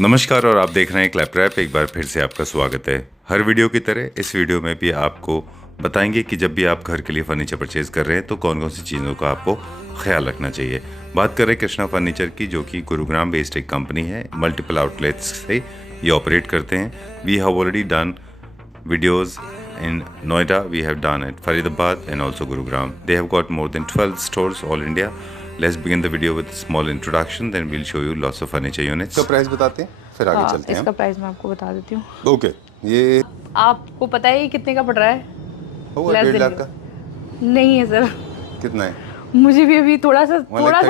नमस्कार और आप देख रहे हैं क्लैपरैप। एक बार फिर से आपका स्वागत है। हर वीडियो की तरह इस वीडियो में भी आपको बताएंगे कि जब भी आप घर के लिए फर्नीचर परचेज कर रहे हैं तो कौन कौन सी चीज़ों का आपको ख्याल रखना चाहिए। बात कर रहे हैं कृष्णा फर्नीचर की, जो कि गुरुग्राम बेस्ड एक कंपनी है। मल्टीपल आउटलेट्स से ये ऑपरेट करते हैं। We have already done videos in Noida, we have done at Faridabad and also Gurugram. They have got more than 12 stores all India. Let's begin the video with a small introduction, then we'll show you lots of furniture units. इसका price बताते हैं फिर आगे चलते हैं। इसका price मैं आपको बता देती हूँ। ओके, ये आपको पता है ये कितने का पड़ रहा है? होगा 1.5 लाख का। नहीं है सर, कितना है? मुझे भी अभी थोड़ा सा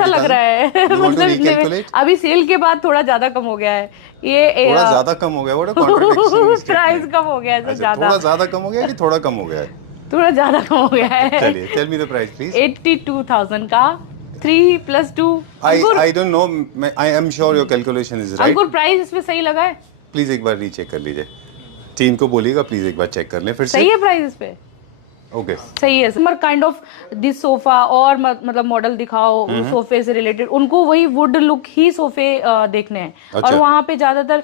लग रहा है मतलब अभी सेल के बाद थोड़ा ज्यादा कम हो गया है। ये थोड़ा ज्यादा कम हो गया, वो कॉन्ट्रडिक्शन प्राइस कम हो गया है ज्यादा। थोड़ा ज्यादा कम हो गया कि थोड़ा कम हो गया है? थोड़ा ज्यादा कम हो गया है। चलिए, tell me the price please. 82,000 का 3 + 2। I don't know, I am sure your calculation is right. Ankur price इसमें सही लगा है? प्लीज एक बार रीचेक कर लीजिए। टीम को बोलिएगा प्लीज एक बार चेक कर लें फिर से। सही है प्राइस इस पे? ओके, सही है sir. Kind of this sofa और मतलब मॉडल दिखाओ सोफे से रिलेटेड, उनको वही वुड लुक ही सोफे देखने हैं। अच्छा। और वहाँ पे ज्यादातर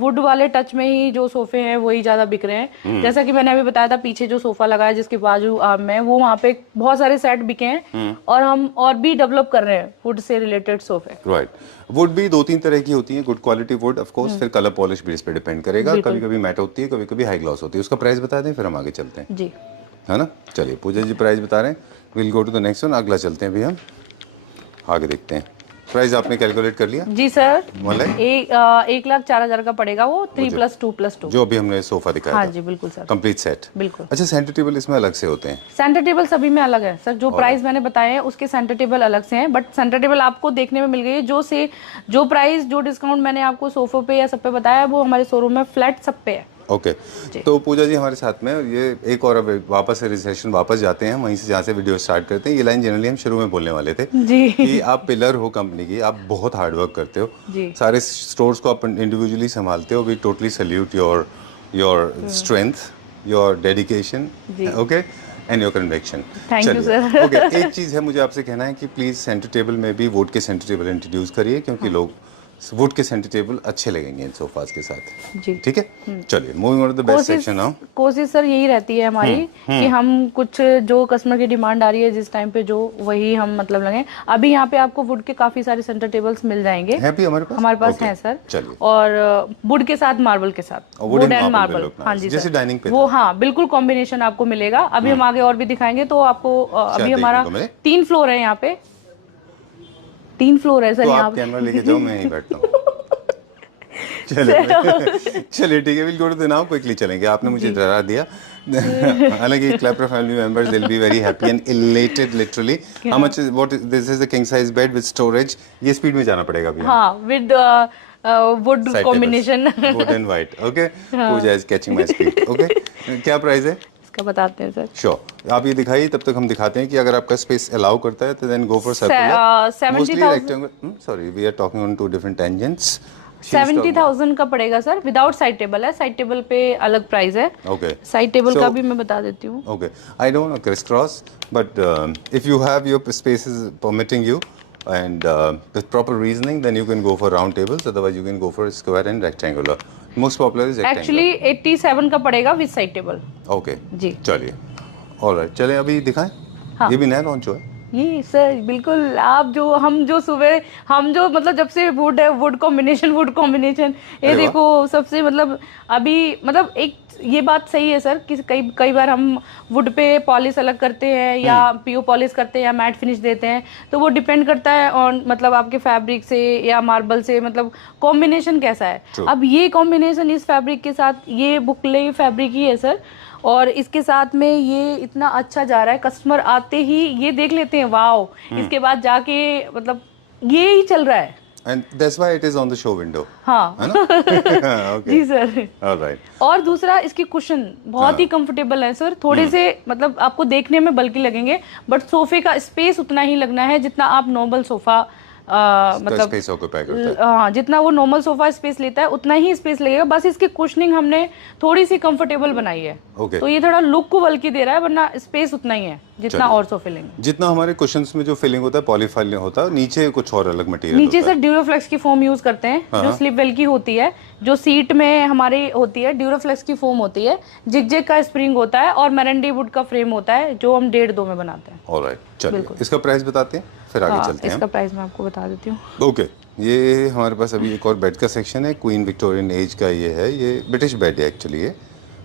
वुड वाले टच में ही जो सोफे हैं वही ज्यादा बिक रहे हैं। जैसा कि मैंने अभी बताया था, पीछे जो सोफा लगा है जिसके बाजू में, वो वहाँ पे बहुत सारे सेट बिके हैं और हम और भी डेवलप कर रहे हैं वुड से रिलेटेड सोफे। राइट। वुड भी 2-3 तरह की होती है। Good quality would of course, फिर कलर पॉलिश भी इस पे डिपेंड करेगा। कभी कभी मैट होती है, कभी कभी हाई ग्लॉस होती है। उसका प्राइस बता दें फिर हम आगे चलते हैं, जी है ना। चलिए, पूजा जी प्राइस बता रहे हैं। Will go to the next one. अगला चलते हैं, अभी हम आगे देखते हैं। प्राइस आपने कैलकुलेट कर लिया? जी सर। 1,04,000 का पड़ेगा वो 3 + 2 + 2 जो अभी हमने सोफा दिखाया। हाँ था। जी बिल्कुल सर, कंप्लीट सेट। बिल्कुल। अच्छा, सेंटर टेबल इसमें अलग से होते हैं? सेंटर टेबल सभी में अलग है सर। जो प्राइस मैंने बताए हैं उसके सेंटर टेबल अलग से हैं, बट सेंटर टेबल आपको देखने में मिल गई है। जो प्राइस जो डिस्काउंट मैंने आपको सोफे पे या सब पे बताया वो हमारे शोरूम में फ्लैट सब पे है। ओके, तो पूजा जी हमारे साथ में ये एक और वापस रिसेशन वापस जाते हैं वहीं से जहाँ से वीडियो स्टार्ट करते हैं। ये लाइन जनरली हम शुरू में बोलने वाले थे जी कि आप पिलर हो कंपनी की, आप बहुत हार्ड वर्क करते हो जी। सारे स्टोर्स को आप इंडिविजुअली संभालते हो। We totally salute your strength, your dedication, okay, and your conviction. Thank you sir. Okay, एक चीज़ है मुझे आपसे कहना है कि प्लीज़ सेंटर टेबल में भी वुड के सेंटर टेबल इंट्रोड्यूस करिए, क्योंकि लोग वुड के सेंटर टेबल अच्छे लगेंगे इन सोफास के साथ। जी ठीक है। चलिए, moving on to the best section now. कोशिश सर यही रहती है हमारी कि हम कुछ जो कस्टमर की डिमांड आ रही है जिस टाइम पे जो वही हम मतलब लगे। अभी यहाँ पे आपको वुड के काफी सारे सेंटर टेबल्स मिल जाएंगे। है भी हमारे पास हैं सर। चलिए। और वुड के साथ मार्बल के साथ, वुड एंड मार्बल। हाँ जी जैसे डाइनिंग पे वो, हाँ बिल्कुल कॉम्बिनेशन आपको मिलेगा। अभी हम आगे और भी दिखाएंगे तो आपको अभी हमारा 3 फ्लोर है यहाँ पे। 3 फ्लोर है सर यहाँ पे। कैमरा लेके जाओ, मैं यहीं बैठता हूँ। चलिए ठीक है, will go to the now quickly चलेंगे। आपने मुझे डरा दिया। हालांकि clapper family members they will be very happy and elated literally. How much what this is a king size bed with storage. ये स्पीड में जाना पड़ेगा अभी। हाँ, with wood combination, wood and white. Okay, Pooja is catching my speed. Okay, क्या price है इसका बताते हैं सर? श्योर, आप ये दिखाइए, तब तक हम दिखाते हैं कि अगर आपका स्पेस अलाउ करता है तो then go for circular, 70,000। Sorry, we are talking on 2 different tangents. 70,000 का पड़ेगा सर। विदाउट साइड टेबल है, साइड टेबल पे अलग प्राइस है। ओके, साइड टेबल का भी मैं बता देती हूँ। Okay, I don't no criss cross, but if you have your spaces permitting you and with proper reasoning, then you can go for round tables. Otherwise you can go for square and rectangular. Most popular is rectangular. Actually 87 का पड़ेगा with side table. Okay जी, चलिए, alright, चलें अभी दिखाएं। हाँ। ये भी नया लॉन्च हुआ है। ये सर बिल्कुल आप जो हम जो मतलब जब से वुड है, वुड कॉम्बिनेशन ये देखो सबसे मतलब अभी मतलब एक ये बात सही है सर कि कई बार हम वुड पे पॉलिश अलग करते हैं या पीओ पॉलिश करते हैं या मैट फिनिश देते हैं, तो वो डिपेंड करता है ऑन मतलब आपके फैब्रिक से या मार्बल से, मतलब कॉम्बिनेशन कैसा है। अब ये कॉम्बिनेशन इस फैब्रिक के साथ, ये बुकले फैब्रिक ही है सर, और इसके साथ में ये इतना अच्छा जा रहा है, कस्टमर आते ही ये देख लेते हैं वाओ, इसके बाद जाके मतलब ये ही चल रहा है। And that's why it is on the show window. हाँ है ना? Okay. जी सर। All right. और दूसरा इसकी कुशन बहुत ही कंफर्टेबल है सर। थोड़े से मतलब आपको देखने में बल्कि लगेंगे, बट सोफे का स्पेस उतना ही लगना है जितना आप नॉर्मल सोफा मतलब स्पेस ऑक्यूपाई करता है। हाँ, जितना वो नॉर्मल सोफा स्पेस लेता है उतना ही स्पेस लगेगा। बस इसकी कुशनिंग हमने थोड़ी सी कंफर्टेबल बनाई है। Okay. तो ये थोड़ा लुक को बल्कि दे रहा है, वरना स्पेस उतना ही है। जितना और सो फिलिंग। जितना हमारे कुशन्स में जो फिलिंग होता है पॉलीफाइल होता है, नीचे कुछ और अलग मटेरियल नीचे होता सर ड्यूरोफ्लेक्स की फोम यूज करते हैं, जो स्लिप वेल की होती है, जो सीट में हमारी होती है ड्यूरोफ्लेक्स की फोम होती है, जिग का स्प्रिंग होता है और मैरेंडी वुड का फ्रेम होता है, जो हम 1.5-2 में बनाते हैं। ऑलराइट, चलिए इसका प्राइस बताते हैं फिर आगे चलते हैं। इसका प्राइस मैं आपको बता देती हूँ। ओके, ये हमारे पास अभी एक और बेड का सेक्शन है, क्वीन विक्टोरियन एज का ये है, ये ब्रिटिश बेड है एक्चुअली। ये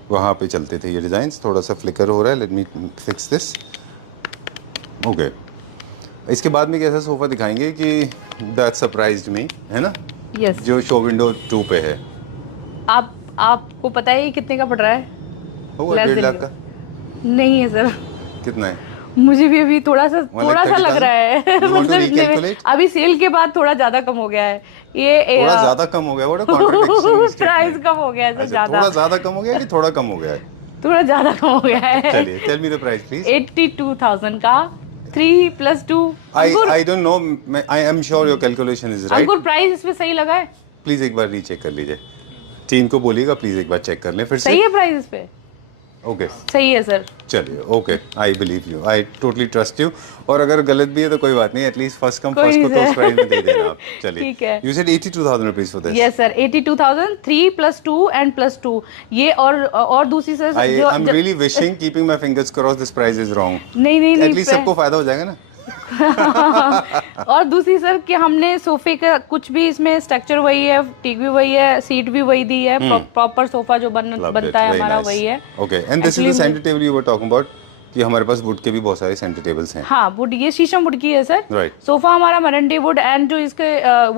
वहाँ पे चलते थे ये डिज़ाइंस, थोड़ा सा फ्लिकर हो रहा है, let me fix this. Okay, इसके बाद में एक ऐसा सोफ़ा दिखाएंगे कि दैट सरप्राइज्ड मी, है ना? यस, जो शो विंडो 2 पे है। आपको पता है ये कितने का पड़ रहा है? होगा 1.5 लाख का? नहीं है सर, कितना है? मुझे भी अभी थोड़ा सा लग रहा है You want to मतलब recalculate? अभी सेल के बाद थोड़ा ज्यादा कम हो गया है ये, थोड़ा ज्यादा कम हो गया, what a contradiction प्राइस कम हो गया है सर, अच्छा, ज्यादा थोड़ा ज्यादा कम हो गया कि थोड़ा कम हो गया है? थोड़ा ज्यादा कम हो गया है। चलिए, tell me the price please. 82,000 का 3 + 2। I don't know, I am sure your calculation is right। Ankur price इसमें सही लगा है? प्लीज एक बार रीचेक कर लीजिए, टीम को बोलिएगा प्लीज एक बार चेक कर लें फिर से। सही है प्राइस इस पे? ओके, सही है सर। चलिए, okay, I believe you, I totally trust you. और अगर गलत भी है तो कोई बात नहीं, एटलीस्ट फर्स्ट कम फर्स्ट को तो उस प्राइस में दे देना आप। चलिए, ठीक है। You said 82,000 rupees for this. Yes sir, 82,000, 3 + 2 and +2 ये। और दूसरी sir I am really wishing, keeping my fingers cross, this price is wrong. नहीं एटलीस्ट सबको फायदा हो जाएगा ना। और दूसरी सर कि हमने सोफे का कुछ भी इसमें स्ट्रक्चर वही है, टीक भी वही है, सीट भी वही दी है, प्रॉपर सोफा जो बनता है हमारा वही है। Okay, and this is the centre table you were talking about, कि हमारे पास वुड के भी बहुत सारे सेंटर टेबल्स हैं। हाँ, वुड, ये शीशम वुड की है सर। राइट। सोफा हमारा मरंडी वुड, एंड जो इसके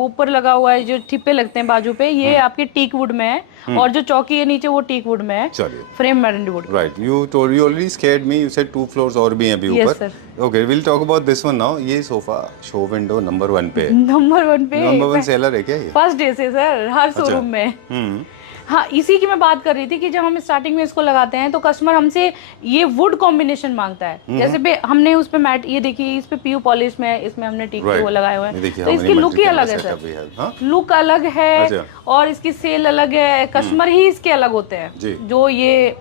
ऊपर लगा हुआ है जो ठिप्पे लगते हैं बाजू पे, ये आपके टीक वुड में है, और जो चौकी है नीचे वो टीक वुड में है। चलिए, frame मरंडी would. Right, you already scared me, you said 2 floors और भी हैं अभी Yes, ऊपर। sir। Okay, will talk about this one now. ये सोफा शो विंडो नंबर 1 पे है। नंबर 1 पे, नंबर 1 सेलर है क्या ये? फर्स्ट डे से सर, हर शोरूम में। हाँ, इसी की मैं बात कर रही थी कि जब हम स्टार्टिंग में इसको लगाते हैं तो कस्टमर हमसे ये वुड कॉम्बिनेशन मांगता है। जैसे पे हमने उस पे मैट, ये देखिए, इस पे पीयू पॉलिश में, इसमें हमने टीक वो लगाए हुए हैं, तो इसकी लुक ही अलग है सर, लुक अलग है, और इसकी सेल अलग है। कस्टमर ही इसके अलग होते हैं जो ये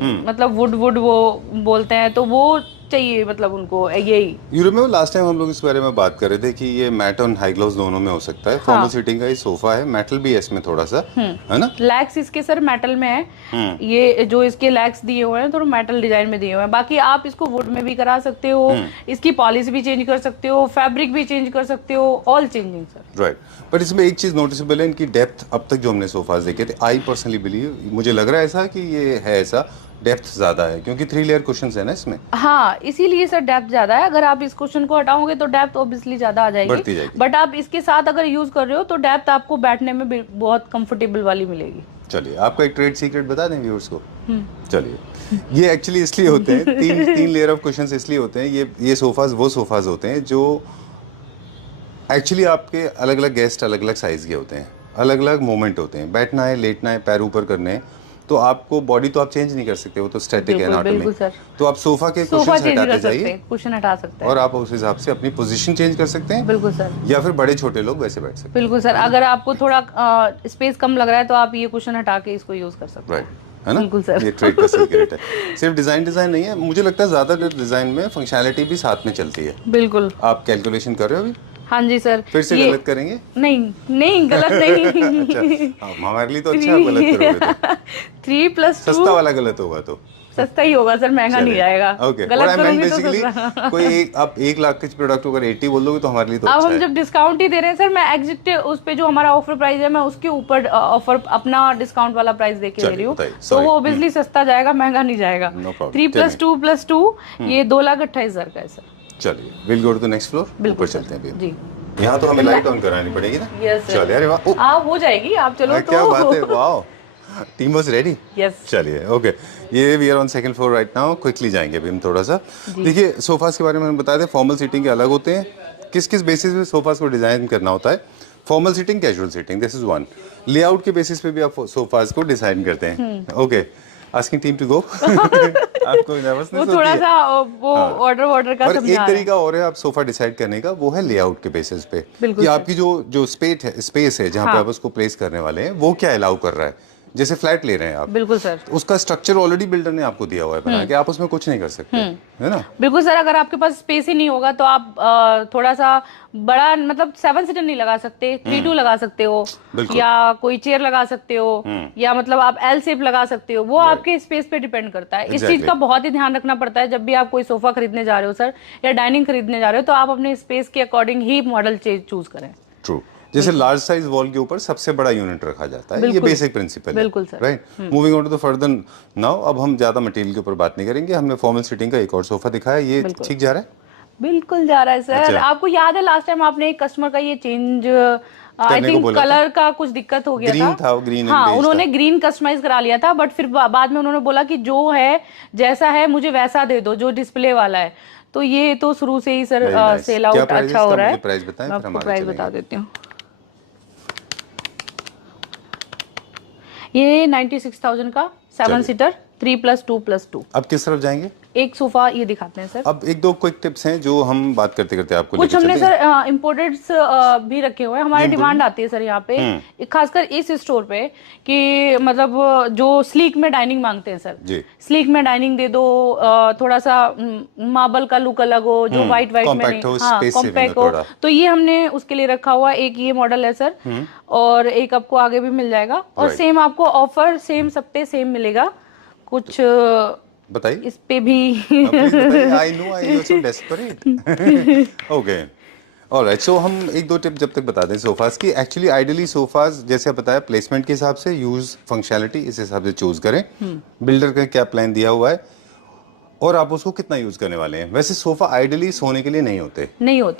मतलब वुड वो बोलते हैं, तो वो चाहिए, मतलब उनको यही। यूरोप में लास्ट टाइम हम लोग इस बारे में बात कर रहे थे कि ये मैट और हाई ग्लोव्स दोनों में हो सकता है। फॉर्मल सीटिंग का ये सोफा है, मेटल भी है इसमें थोड़ा सा, है ना? लैग्स इसके सर मेटल में है, ये जो इसके लैग्स दिए हुए हैं थोड़ा मेटल डिजाइन में दिए हुए हैं। बाकी आप इसको वुड में भी करा सकते हो, इसकी पॉलिश भी चेंज कर सकते हो, फैब्रिक भी चेंज कर सकते हो, all changing sir. Right, but इसमें एक चीज नोटिसेबल है, इनकी डेप्थ अब तक जो हमने सोफाज देखे थे, आई पर्सनली बिलीव, मुझे लग रहा है ऐसा कि ये है ऐसा, डेप्थ ज्यादा है क्योंकि 3 लेयर कुशन्स है ना इसमें। हाँ, इसीलिए सर डेप्थ ज्यादा है। अगर आप इस कुशन को हटाओगे तो डेप्थ ऑब्वियसली ज्यादा आ बढ़ती जाएगी, जाएगी। बट आप इसके साथ अगर यूज कर रहे हो तो डेप्थ आपको बैठने में बहुत कंफर्टेबल वाली मिलेगी। चलिए, आपका एक ट्रेड सीक्रेट बता दें व्यूअर्स को। चलिए, ये एक्चुअली इसलिए होते हैं, तीन लेयर ऑफ कुशन्स इसलिए होते हैं, ये सोफाज वो सोफाज होते हैं जो एक्चुअली आपके अलग अलग गेस्ट अलग अलग साइज के होते हैं, अलग अलग मोमेंट होते हैं, बैठना है, लेटना है, पैर ऊपर करने हैं, तो आपको बॉडी तो आप चेंज नहीं कर सकते, वो तो स्टैटिक है एनाटॉमी। तो आप सोफा के कुशन्स हटाते जाइए, कुशन हटा सकते हैं, और आप उस हिसाब से अपनी पोजीशन चेंज कर सकते हैं। बिल्कुल सर। या फिर बड़े छोटे लोग वैसे बैठ सकते हैं। बिल्कुल सर, अगर आपको थोड़ा स्पेस कम लग रहा है तो आप ये कुशन हटा के इसको यूज कर सकते हैं। राइट, है ना? बिल्कुल सर। ये ट्रेड का सीक्रेट है। सिर्फ डिजाइन नहीं है, मुझे लगता है ज्यादातर डिजाइन में फंक्शनैलिटी भी साथ में चलती है। बिल्कुल। आप कैलकुलेशन कर रहे हो अभी? हाँ जी सर। फिर से गलत करेंगे? नहीं गलत नहीं। अच्छा, हमारे लिए तो अच्छा है, गलत करोगे तो 3 + 2 सस्ता वाला गलत होगा तो सस्ता ही होगा सर, महंगा नहीं जाएगा। ओके, गलत करोगे तो सस्ता। कोई आप 1 लाख के प्रोडक्ट को अगर 80 बोल दोगे तो हमारे लिए तो अब अच्छा हम है। जब डिस्काउंट ही दे रहे हैं सर, मैं एग्जिट उस पे जो हमारा ऑफर प्राइस है, मैं उसके ऊपर ऑफर अपना डिस्काउंट वाला प्राइस दे के दे रही हूँ, तो वो ऑब्वियसली सस्ता जाएगा, महंगा नहीं जाएगा। 3 + 2 + 2 ये 2,28,000 का है सर। चलिए, will go to the next floor, ऊपर चलते हैं अभी। जी, यहाँ तो हमें लाइट ऑन करानी पड़ेगी ना? Yes sir. चलिए, अरे वाह, आप हो जाएगी, आप चलो क्या तो। बात है, wow, team was ready. Yes. चलिए, ओके, ये we are on second floor right now, quickly जाएंगे अभी हम थोड़ा सा। देखिए, सोफास के बारे में हम बताए थे, फॉर्मल सीटिंग के अलग होते हैं, किस किस बेसिस पे सोफास को डिजाइन करना होता है। Formal seating, casual seating, this is one. Layout के बेसिस पे भी आप सोफास को डिजाइन करते हैं। Okay, asking team to go. आपको नर्वसनेस होती है? थोड़ा सा वो ऑर्डर का और समझा एक रहे हैं। तरीका और है आप सोफा डिसाइड करने का, वो है लेआउट के बेसिस पे बिल्कुल कि सर। आपकी जो स्पेस है जहाँ पे आप उसको प्लेस करने वाले हैं, वो क्या अलाउ कर रहा है। जैसे फ्लैट ले रहे हैं आप, बिल्कुल सर। उसका स्ट्रक्चर ऑलरेडी बिल्डर ने आपको दिया हुआ है बना के, आप उसमें कुछ नहीं कर सकते, है ना? बिल्कुल सर, अगर आपके पास स्पेस ही नहीं होगा तो आप थोड़ा सा बड़ा मतलब 7 सीटर नहीं लगा सकते, 3-2 लगा सकते हो, या कोई चेयर लगा सकते हो, या मतलब आप एल शेप लगा सकते हो, वो आपके स्पेस पे डिपेंड करता है। इस चीज का बहुत ही ध्यान रखना पड़ता है जब भी आप कोई सोफा खरीदने जा रहे हो सर, या डाइनिंग खरीदने जा रहे हो, तो आप अपने स्पेस के अकॉर्डिंग ही मॉडल चूज करें। ट्रू। जैसे लार्ज साइज वॉल के ऊपर सबसे बड़ा यूनिट रखा जाता है, ये बेसिक प्रिंसिपल है। बिल्कुल sir. Right, moving on to the further now, अब हम ज्यादा मटेरियल के ऊपर बात नहीं करेंगे। हमने फॉर्मल सीटिंग का एक और सोफा दिखाया, ये ठीक जा रहा है? बिल्कुल जा रहा है सर। अच्छा। आपको याद है लास्ट टाइम आपने एक कस्टमर का ये चेंज, आई थिंक कलर का कुछ दिक्कत हो गया ग्रीन था, वो ग्रीन, हाँ उन्होंने ग्रीन कस्टमाइज करा लिया था, बट फिर बाद में उन्होंने बोला कि जो है जैसा है मुझे वैसा दे दो जो डिस्प्ले वाला है। तो ये तो शुरू से ही सर सेल आउट अच्छा हो रहा है। प्राइस बताएं, मैं आपको प्राइस बता देती हूँ। ये 96,000 का 7 सीटर 3+2+2। अब किस तरफ जाएंगे? एक सोफा ये दिखाते हैं सर। अब एक दो क्विक टिप्स हैं जो हम बात करते करते आपको कुछ हमने सर इम्पोर्टेड्स भी रखे हुए हैं, हमारी डिमांड आती है सर यहाँ पे, खासकर इस स्टोर पे, कि मतलब जो स्लीक में डाइनिंग मांगते हैं सर जी, स्लीक में डाइनिंग दे दो, थोड़ा सा मार्बल का लुक अलग हो, जो व्हाइट में नहीं, हाँ कॉम्पैक्ट हो, तो ये हमने उसके लिए रखा हुआ। एक ये मॉडल है सर, और एक आपको आगे भी मिल जाएगा, और सेम आपको ऑफर सेम सब पे सेम मिलेगा। कुछ बताइए इस पे भी। I know I am so desperate. Okay, alright, so हम एक दो टिप जब तक बता दें सोफास की। एक्चुअली आइडियली सोफास जैसे बताया प्लेसमेंट के हिसाब से, यूज फंक्शनैलिटी इस हिसाब से चूज करें। बिल्डर का क्या प्लान दिया हुआ है और आप उसको कितना यूज करने वाले हैं। वैसे सोफा आइडियली सोने के लिए नहीं होते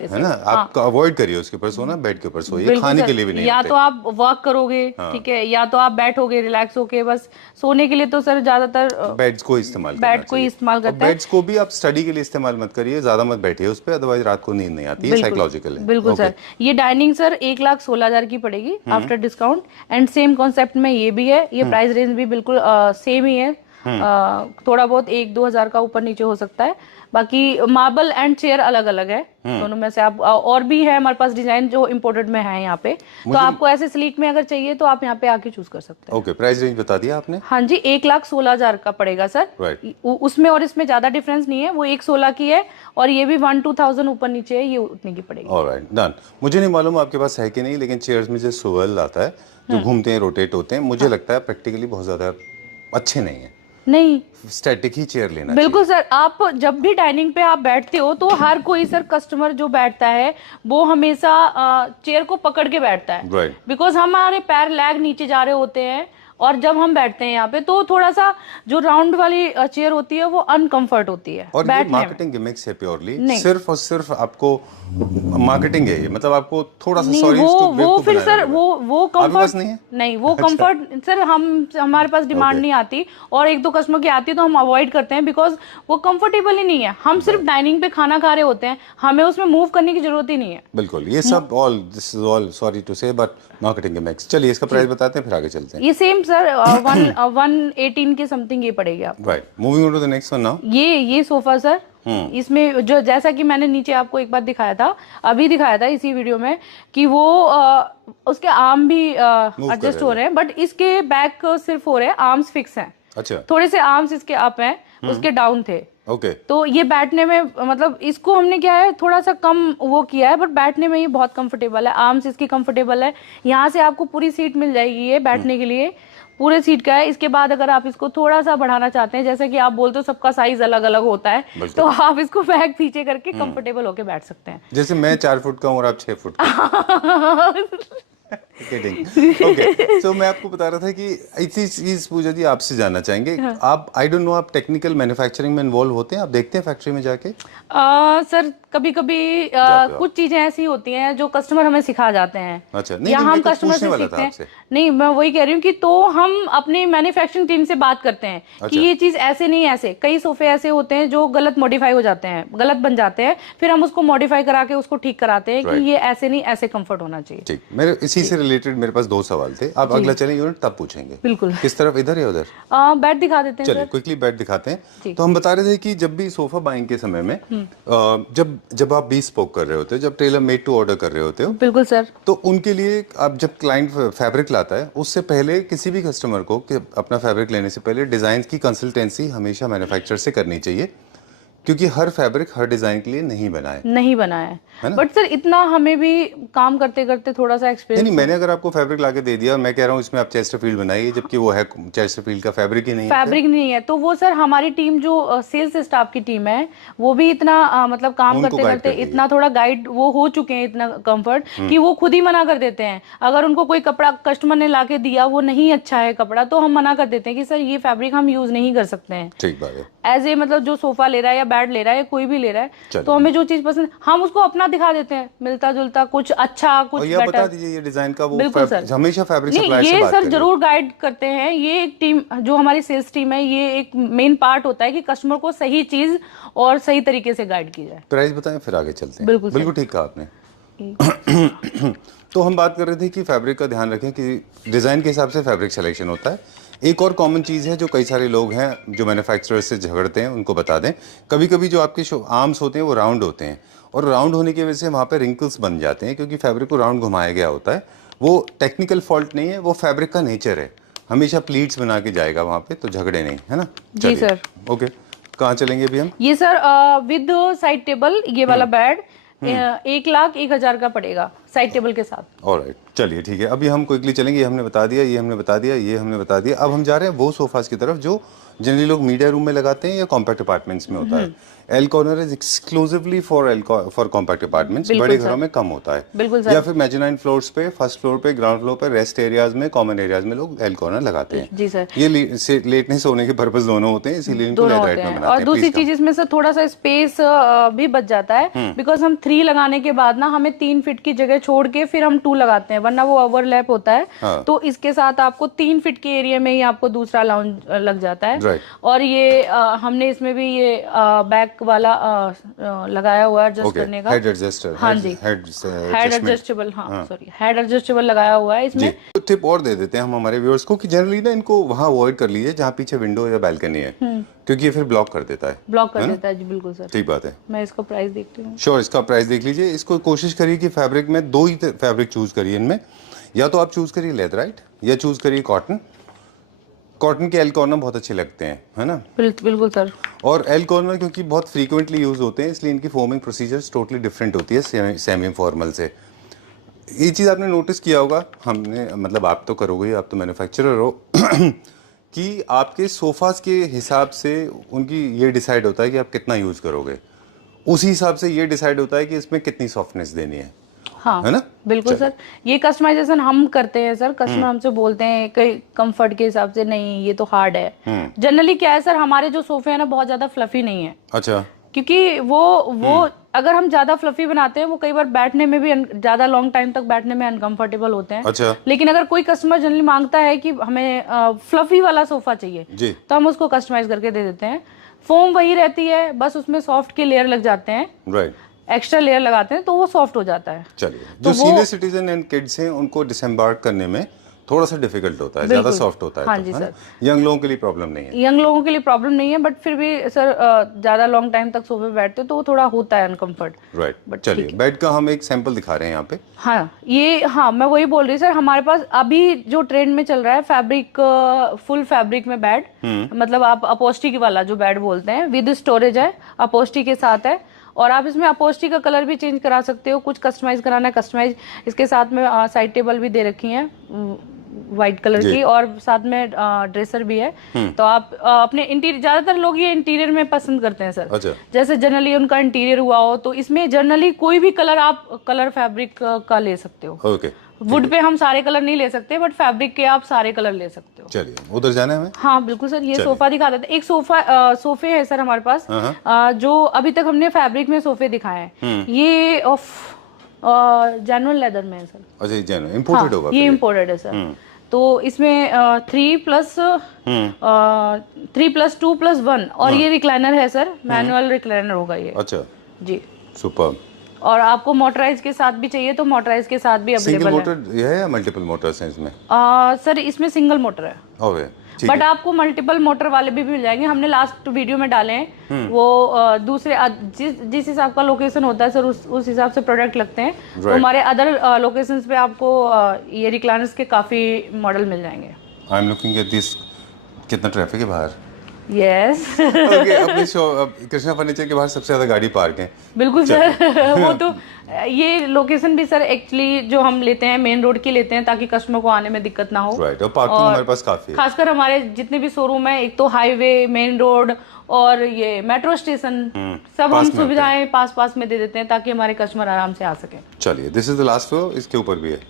है ना, आप अवॉइड करिए उसके ऊपर सोना, बेड के ऊपर सोइए, खाने के लिए भी नहीं या होते। तो आप वर्क करोगे, ठीक है, या तो आप बैठोगे रिलैक्स होके, बस सोने के लिए तो सर ज्यादातर बेड्स को इस्तेमाल बेड को ही इस्तेमाल करते हैं। बेड्स को भी आप स्टडी के लिए इस्तेमाल मत करिए, ज्यादा मत बैठिए उस पर, अदरवाइज रात को नींद नहीं आती है, साइकोलॉजिकल है। बिल्कुल सर। ये डाइनिंग सर 1,16,000 की पड़ेगी after discount, and same concept में ये भी है। ये प्राइस रेंज भी बिल्कुल सेम ही है, थोड़ा बहुत 1-2 हजार का ऊपर नीचे हो सकता है। बाकी मार्बल एंड चेयर अलग अलग है दोनों में से। आप और भी है हमारे पास डिजाइन जो इम्पोर्टेड में है यहाँ पे, तो आपको ऐसे स्लीक में अगर चाहिए तो आप यहाँ पे आके चूज कर सकते हैं। ओके, प्राइस रेंज बता दिया आपने? हाँ जी, 1,16,000 का पड़ेगा सर। उसमें और इसमें ज्यादा डिफरेंस नहीं है, वो 1,16 की है, और ये भी 1-2,000 ऊपर नीचे है, ये उतनी की पड़ेगी। Alright, done. मुझे नहीं मालूम आपके पास है कि नहीं, लेकिन चेयर्स में जो स्विvel आता है, जो घूमते हैं, रोटेट होते हैं, मुझे लगता है प्रैक्टिकली बहुत ज्यादा अच्छे नहीं है। नहीं, स्टैटिक ही चेयर लेना बिल्कुल सर। आप जब भी डाइनिंग पे आप बैठते हो तो हर कोई सर कस्टमर जो बैठता है वो हमेशा चेयर को पकड़ के बैठता है, बिकॉज हमारे पैर लैग नीचे जा रहे होते हैं, और जब हम बैठते हैं यहाँ पे तो थोड़ा सा जो राउंड वाली चेयर होती है वो अनकंफर्ट होती है। और ये मार्केटिंग गिमिक्स है प्योरली, सिर्फ और सिर्फ आपको मार्केटिंग है ये, मतलब आपको थोड़ा सा सॉरी वो फिर सर वो कंफर्ट नहीं, वो कंफर्ट सर हमारे पास डिमांड नहीं आती, और एक दो कस्टमर की आती है तो हम अवॉइड करते हैं, बिकॉज वो कंफर्टेबल ही नहीं है। हम सिर्फ डाइनिंग पे खाना खा रहे होते हैं, हमें उसमें मूव करने की जरूरत ही नहीं है। बिल्कुल, ये सब this is all sorry to say but marketing gimmicks. चलिए इसका प्राइस बताते हैं, फिर आगे चलते हैं। ये सेम सर 118 के समथिंग ये पड़ेगी आपको। Right, moving on to the next one now. ये सोफा सर, इसमें जो जैसा कि मैंने नीचे आपको एक बार दिखाया था, अभी दिखाया था इसी वीडियो में, कि वो उसके आर्म भी एडजस्ट हो रहे हैं, बट इसके बैक सिर्फ हो रहे हैं, आर्म्स फिक्स हैं। अच्छा, थोड़े से आर्म्स इसके अप हैं, उसके डाउन थे। ओके, तो ये बैठने में मतलब इसको हमने क्या है थोड़ा सा कम वो किया है, बट बैठने में ये बहुत कंफर्टेबल है। आर्म्स इसकी कंफर्टेबल है, यहाँ से आपको पूरी सीट मिल जाएगी ये बैठने के लिए, पूरे सीट का है। इसके बाद अगर आप इसको थोड़ा सा बढ़ाना चाहते हैं, जैसे कि आप बोलते हो सबका साइज अलग अलग होता है, तो आप इसको बैक पीछे करके कंफर्टेबल होके बैठ सकते हैं। जैसे मैं 4 फुट का हूँ और आप 6 फुट का। ओके, सो मैं आपको बता रहा था कि इसी चीज पूजा जी आपसे जानना चाहेंगे, आप आई डोंट नो आप टेक्निकल मैन्युफैक्चरिंग में इन्वॉल्व होते हैं, आप देखते हैं फैक्ट्री में जाके? सर कभी कभी कुछ चीजें ऐसी होती हैं जो कस्टमर हमें सिखा जाते हैं। अच्छा, नहीं, या हम तो कस्टमर से सीखते हैं। नहीं, मैं वही कह रही हूँ कि तो हम अपनी मैन्युफैक्चरिंग टीम से बात करते हैं कि ये चीज ऐसे नहीं ऐसे। कई सोफे ऐसे होते हैं जो गलत मॉडिफाई हो जाते हैं, गलत बन जाते हैं, फिर हम उसको मॉडिफाई करा के उसको ठीक कराते हैं कि ये ऐसे नहीं ऐसे कंफर्ट होना चाहिए। ठीक, मेरे इसी से रिलेटेड मेरे पास 2 सवाल थे, आप अगला चलें यूनिट तब पूछेंगे। बिल्कुल। किस तरफ, इधर या उधर? बेड दिखा देते हैं चलिए सर। क्विकली बेड दिखाते हैं। जी। तो हम बता रहे थे कि जब भी सोफा बाइंग के समय में जब आप bespoke कर रहे होते हो, जब टेलर मेड टू ऑर्डर कर रहे होते हो, बिल्कुल सर। तो उनके लिए आप जब क्लाइंट फैब्रिक लाता है उससे पहले किसी भी कस्टमर को कि अपना फैब्रिक लेने से पहले डिजाइन की कंसल्टेंसी हमेशा मैन्युफैक्चरर से करनी चाहिए, क्योंकि हर फैब्रिक हर डिजाइन के लिए नहीं बना है। नहीं बना है बट सर इतना हमें भी काम करते करते थोड़ा सा एक्सपीरियंस। नहीं, मैंने अगर आपको फैब्रिक लाके दे दिया और मैं कह रहा हूँ इसमें आप चेस्टरफील्ड बनाइए, जबकि वो है चेस्टरफील्ड का फैब्रिक ही नहीं है। फैब्रिक नहीं है तो वो सर हमारी टीम जो सेल्स स्टाफ की टीम है वो भी इतना मतलब काम उनको करते guide करते कर देगी। इतना थोड़ा गाइड वो हो चुके हैं, इतना कंफर्ट कि वो खुद ही मना कर देते हैं। अगर उनको कोई कपड़ा कस्टमर ने लाके दिया वो नहीं अच्छा है कपड़ा, तो हम मना कर देते हैं कि सर ये फैब्रिक हम यूज नहीं कर सकते हैं। ठीक बात है। एज ए मतलब जो सोफा ले रहा है या बेड ले रहा है या कोई भी ले रहा है, तो हमें जो चीज पसंद हम उसको अपना दिखा देते हैं, मिलता जुलता कुछ अच्छा कुछ और ये बता बेटर। दीजिए ये डिजाइन का वो बिल्कुल सर। हमेशा फैब्रिक नहीं सप्लायर से ये बात सर करिए। जरूर गाइड करते हैं। ये एक टीम जो हमारी सेल्स टीम है, ये एक मेन पार्ट होता है कि कस्टमर को सही चीज और सही तरीके से गाइड की जाए। प्राइस बताएं फिर आगे चलते हैं। बिल्कुल बिल्कुल ठीक कहा आपने। तो हम बात कर रहे थे कि फैब्रिक का ध्यान रखें कि डिज़ाइन के हिसाब से फैब्रिक सिलेक्शन होता है। एक और कॉमन चीज़ है जो कई सारे लोग हैं जो मैन्युफैक्चरर से झगड़ते हैं, उनको बता दें। कभी कभी जो आपके आर्म्स होते हैं वो राउंड होते हैं, और राउंड होने की वजह से वहाँ पे रिंकल्स बन जाते हैं, क्योंकि फैब्रिक को राउंड घुमाया गया होता है। वो टेक्निकल फॉल्ट नहीं है, वो फैब्रिक का नेचर है। हमेशा प्लीट्स बना के जाएगा वहाँ पे, तो झगड़े नहीं, है ना? जी सर। ओके, कहाँ चलेंगे अभी हम? ये सर विद साइड टेबल ये वाला बेड 1,01,000 का पड़ेगा साइड टेबल के साथ। ऑलराइट, चलिए ठीक है। अभी हम क्विकली चलेंगे। ये हमने बता दिया, ये हमने बता दिया, ये हमने बता दिया। अब हम जा रहे हैं वो सोफास की तरफ जो जनरली लोग मीडिया रूम में लगाते हैं या कॉम्पैक्ट अपार्टमेंट्स में होता है। L corner is exclusively for compact apartments, बड़े घरों में कम होता है। बिल्कुल सर। या फिर मेजनाइन फ्लोर्स पे, फर्स्ट फ्लोर पे, ग्राउंड फ्लोर पे, रेस्ट एरियाज में, कॉमन एरियाज में लोग एल कॉर्नर लगाते हैं। जी सर। ये लेटने सोने के पर्पस दोनों होते हैं, इसीलिए इनको दोनों लेट होते राइट में हैं। बनाते और हैं। दूसरी चीज इसमें से थोड़ा सा स्पेस भी बच जाता है, बिकॉज हम 3 लगाने के बाद ना हमें 3 फीट की जगह छोड़ के फिर हम 2 लगाते हैं, वरना वो ओवरलैप होता है। हाँ। तो इसके साथ आपको 3 फीट के एरिया में ही आपको दूसरा लाउंज लग जाता है। Right. और ये हमने इसमें भी ये बैक वाला लगाया हुआ है एडजस्ट करने का। Head adjuster. हाँ जी, हेड एडजस्टेबल। हाँ सॉरी, हेड एडजस्टेबल लगाया हुआ है इसमें। तो टिप और दे देते हैं हम हमारे व्यूअर्स को कि जनरली ना इनको वहाँ अवॉइड कर लीजिए जहाँ पीछे विंडो या बैल्कनी है, क्योंकि ये फिर ब्लॉक कर देता है। ब्लॉक कर देता है जी, बिल्कुल सर। ठीक बात है। मैं इसका प्राइस देखती हूँ। श्योर, इसका प्राइस देख लीजिए। इसको कोशिश करिए कि फैब्रिक में 2 ही फैब्रिक चूज करिए इनमें, या तो आप चूज करिए लेदराइट या चूज करिए कॉटन। कॉटन के एल कॉर्नर बहुत अच्छे लगते हैं, है ना? बिल्कुल सर। और एल कॉर्नर क्योंकि बहुत फ्रीक्वेंटली यूज होते हैं, इसलिए इनकी फोमिंग प्रोसीजर्स टोटली डिफरेंट होती है सेमी फॉर्मल से। ये चीज़ आपने नोटिस किया होगा, हमने मतलब आप तो करोगे, आप तो मैन्युफैक्चरर हो कि आपके सोफास के हिसाब से उनकी ये डिसाइड होता है कि आप कितना यूज करोगे, उसी हिसाब से ये डिसाइड होता है कि इसमें कितनी सॉफ्टनेस देनी है। हाँ, है ना? बिल्कुल सर। ये कस्टमाइजेशन हम करते हैं सर। कस्टमर हमसे बोलते हैं कई कंफर्ट के हिसाब से, नहीं ये तो हार्ड है। जनरली क्या है सर, हमारे जो सोफे हैं ना बहुत ज्यादा फ्लफी नहीं है। अच्छा। क्योंकि वो अगर हम ज्यादा फ्लफी बनाते हैं वो कई बार बैठने में भी ज्यादा लॉन्ग टाइम तक बैठने में अनकंफर्टेबल होते हैं। अच्छा। लेकिन अगर कोई कस्टमर जनरली मांगता है कि हमें फ्लफी वाला सोफा चाहिए जी, तो हम उसको कस्टमाइज करके दे देते हैं। फोम वही रहती है, बस उसमें सॉफ्ट के लेयर लग जाते हैं, राइट, एक्स्ट्रा लेयर लगाते हैं तो वो सॉफ्ट हो जाता है। चलिए, जो सीनियर सिटीजन एंड किड्स हैं उनको डिसएम्बार्क करने में थोड़ा सा डिफिकल्ट होता है, ज्यादा सॉफ्ट होता है। हाँ तो, जी है ना? सर। यंग लोगों के लिए प्रॉब्लम नहीं है। यंग लोगों के लिए प्रॉब्लम नहीं है, बट फिर भी सर ज्यादा लॉन्ग टाइम तक सोफे बैठते तो वो थोड़ा होता है अनकंफर्ट। राइट, But चलिए ठीक है। बेड का हम एक सैंपल दिखा रहे हैं यहाँ पे। हाँ, मैं वही बोल रही सर, हमारे पास अभी जो ट्रेंड में चल रहा है फैब्रिक, फुल फैब्रिक में बेड, मतलब आप अपोस्टी वाला जो बेड बोलते हैं, विद स्टोरेज है, अपोस्टी के साथ है। और आप इसमें अपोस्टी का कलर भी चेंज करा सकते हो, कुछ कस्टमाइज कराना है कस्टमाइज। इसके साथ में साइड टेबल भी दे रखी है व्हाइट कलर की, और साथ में ड्रेसर भी है। तो आप अपने इंटीरियर, ज्यादातर लोग ये इंटीरियर में पसंद करते हैं सर। अच्छा। जैसे जनरली उनका इंटीरियर हुआ हो तो इसमें जनरली कोई भी कलर आप कलर फैब्रिक का ले सकते हो। ओके, वुड पे हम सारे कलर नहीं ले सकते, बट फैब्रिक के आप सारे कलर ले सकते हो। चलिए उधर जाना है हमें। हाँ बिल्कुल सर। ये सोफा दिखा देते हैं। एक सोफे है सर हमारे पास, जो अभी तक हमने फैब्रिक में सोफे दिखाए हैं, ये ऑफ जेन्युइन लेदर में है सर। अच्छा, जेन्युइन इंपोर्टेड होगा। ये इम्पोर्टेड है सर। तो इसमें 3+2+1 और ये रिक्लाइनर है सर, मैनुअल रिक्लाइनर होगा ये। अच्छा जी, सुपर। और आपको मोटराइज के साथ भी चाहिए तो मोटराइज के साथ भी सिंगल अवेलेबल है। मोटर ये है या मल्टीपल मोटर्स हैं इसमें? सर इसमें सिंगल मोटर है, ओके ठीक बट है। आपको मल्टीपल मोटर वाले भी मिल जाएंगे। हमने लास्ट वीडियो में डाले हैं वो दूसरे जिस हिसाब का लोकेशन होता है सर उस हिसाब से प्रोडक्ट लगते हैं। तो हमारे अदर लोकेशंस पे आपको ये रिक्लाइनर्स के काफ़ी मॉडल मिल जाएंगे। I am looking at this. कितना ट्रैफिक है बाहर? यस ओके अपनी कृष्णा फर्नीचर के बाहर सबसे ज़्यादा गाड़ी पार्क है। बिल्कुल सर वो तो ये लोकेशन भी सर एक्चुअली जो हम लेते हैं मेन रोड की लेते हैं ताकि कस्टमर को आने में दिक्कत ना हो। राइट, और पार्किंग हमारे पास काफ़ी है। खासकर हमारे जितने भी शोरूम है, एक तो हाईवे, मेन रोड और ये मेट्रो स्टेशन सब हम सुविधाएं पास में दे देते हैं ताकि हमारे कस्टमर आराम से आ सकें। चलिए this is the last floor, इसके ऊपर भी है?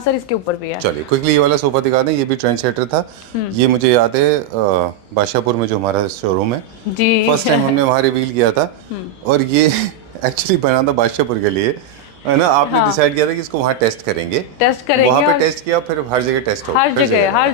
सर इसके ऊपर भी है। चलिए क्विकली ये वाला सोफा दिखा दें। ये भी ट्रेंड सेटर था। ये मुझे याद है बादशाहपुर में जो हमारा शोरूम है जी, फर्स्ट टाइम हमने वहाँ रिवील किया था और ये एक्चुअली बना था बादशाहपुर के लिए, है ना? आपने डिसाइड किया था कि इसको वहाँ टेस्ट करेंगे वहाँ पे टेस्ट किया, फिर हर जगह टेस्ट होगा, हर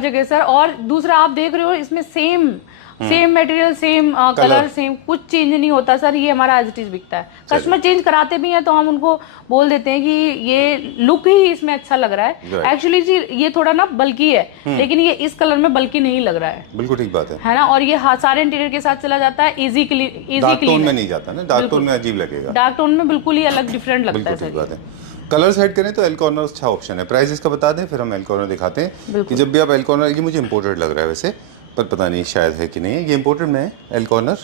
जगह सर। और दूसरा आप देख रहे हो इसमें same material, same colour, same कुछ चेंज नहीं होता सर। ये हमारा एज इट इज बिकता है। कस्टमर चेंज कराते भी हैं तो हम उनको बोल देते हैं कि ये लुक ही इसमें अच्छा लग रहा है। एक्चुअली जी ये थोड़ा ना बल्कि है लेकिन ये इस कलर में बल्कि नहीं लग रहा है। बिल्कुल ठीक बात है ना? और ये सारे इंटीरियर के साथ चला जाता है। इजी टोन में नहीं जाता ना, डार्क टोन में अजीब लगेगा। डार्क टोन में बिल्कुल ही अलग डिफरेंट लगता है ठीक बात है। कलर सेट करें तो एल कॉर्नर अच्छा ऑप्शन है। प्राइस इसका बता दें फिर हम एल कॉर्नर दिखाते हैं कि जब भी आप एल कॉर्नर, ये मुझे इंपोर्टेड लग रहा है वैसे, पर पता नहीं शायद है कि नहीं है। ये इंपोर्टेड में है एल कॉर्नर?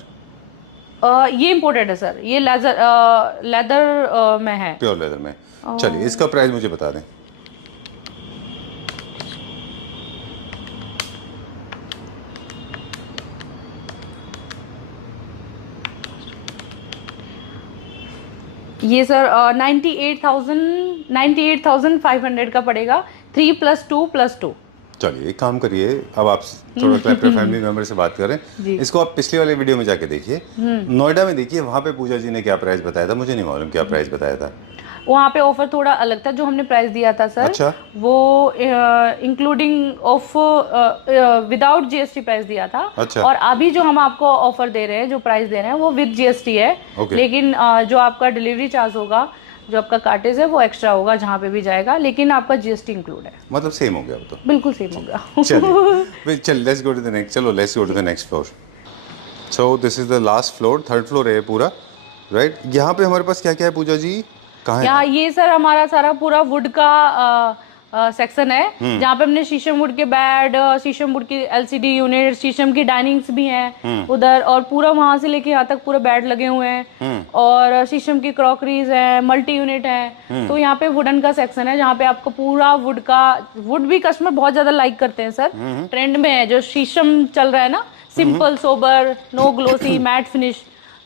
ये इंपोर्टेड है सर। ये लेदर में है, प्योर लेदर में। चलिए इसका प्राइस मुझे बता दें। ये सर 98,500 का पड़ेगा। 3+2+2। चलिए एक काम करिए, अब आप थोड़ा क्लैप्टर फैमिली मेंबर से बात करें। इसको आप पिछले वाले वीडियो में जाके देखिए, नोएडा में देखिए, वहाँ पे पूजा जी ने क्या प्राइस बताया था, मुझे नहीं मालूम क्या प्राइस बताया था। वहाँ पे ऑफर थोड़ा अलग था। जो हमने प्राइस दिया था सर, अच्छा। वो including of without GST price दिया था। अच्छा। और अभी जो हम आपको ऑफर दे रहे हैं, जो प्राइस दे रहे हैं वो विद जीएसटी है। लेकिन जो आपका डिलीवरी चार्ज होगा, जो आपका कार्टेज है वो एक्स्ट्रा होगा जहाँ पे भी जाएगा, लेकिन आपका जीएसटी इंक्लूड है। मतलब सेम हो गया वो तो? बिल्कुल सेम हो गया। चलिए let's go to the next. चलो let's go to the next floor. So this is the last floor, third floor है पूरा, राइट? यहाँ पे हमारे पास क्या क्या है पूजा जी? कहाँ यहाँ ये सर हमारा सारा पूरा वुड का सेक्शन है जहाँ पे हमने शीशम वुड के बेड, शीशम वुड की एलसीडी यूनिट, शीशम की डाइनिंग्स भी हैं उधर, और पूरा वहां से लेके यहाँ तक पूरा बेड लगे हुए हैं और शीशम की क्रॉकरीज है, मल्टी यूनिट है। तो यहाँ पे वुडन का सेक्शन है जहाँ पे आपको पूरा वुड भी कस्टमर बहुत ज्यादा लाइक करते हैं सर। ट्रेंड में है जो शीशम चल रहा है ना, simple sober, no glossy, matte finish,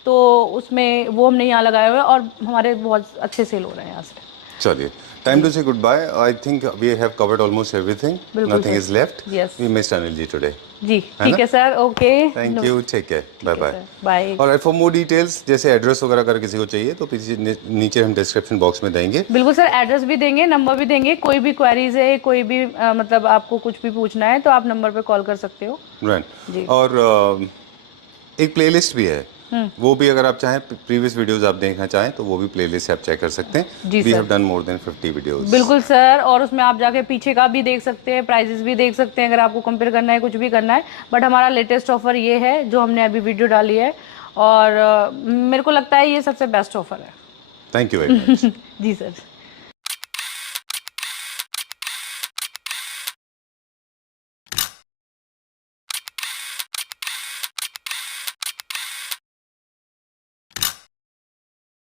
तो उसमें वो हमने यहाँ लगाए हुए और हमारे बहुत अच्छे सेल हो रहे हैं यहाँ से। चलिए time to say goodbye. I think we have covered almost everything. Nothing is left. Yes. We missed Anil ji today. जी ठीक है sir, okay, thank you, take care, bye bye bye. और फॉर मोर डिटेल्स जैसे address वगैरह अगर किसी को चाहिए तो पीछे नीचे हम डिस्क्रिप्शन बॉक्स में देंगे। बिल्कुल सर, एड्रेस भी देंगे, नंबर भी देंगे। कोई भी क्वेरीज है, कोई भी मतलब आपको कुछ भी पूछना है तो आप नंबर पे कॉल कर सकते हो। राइट। और एक प्लेलिस्ट भी है, वो भी अगर आप चाहें, प्रीवियस वीडियोस आप देखना चाहें तो वो भी प्लेलिस्ट से आप चेक कर सकते हैं। We have done more than 50 videos. बिल्कुल सर, और उसमें आप जाके पीछे का भी देख सकते हैं, प्राइसेस भी देख सकते हैं अगर आपको कंपेयर करना है, कुछ भी करना है। बट हमारा लेटेस्ट ऑफर ये है जो हमने अभी वीडियो डाली है और मेरे को लगता है ये सबसे बेस्ट ऑफर है। Thank you very much. जी सर।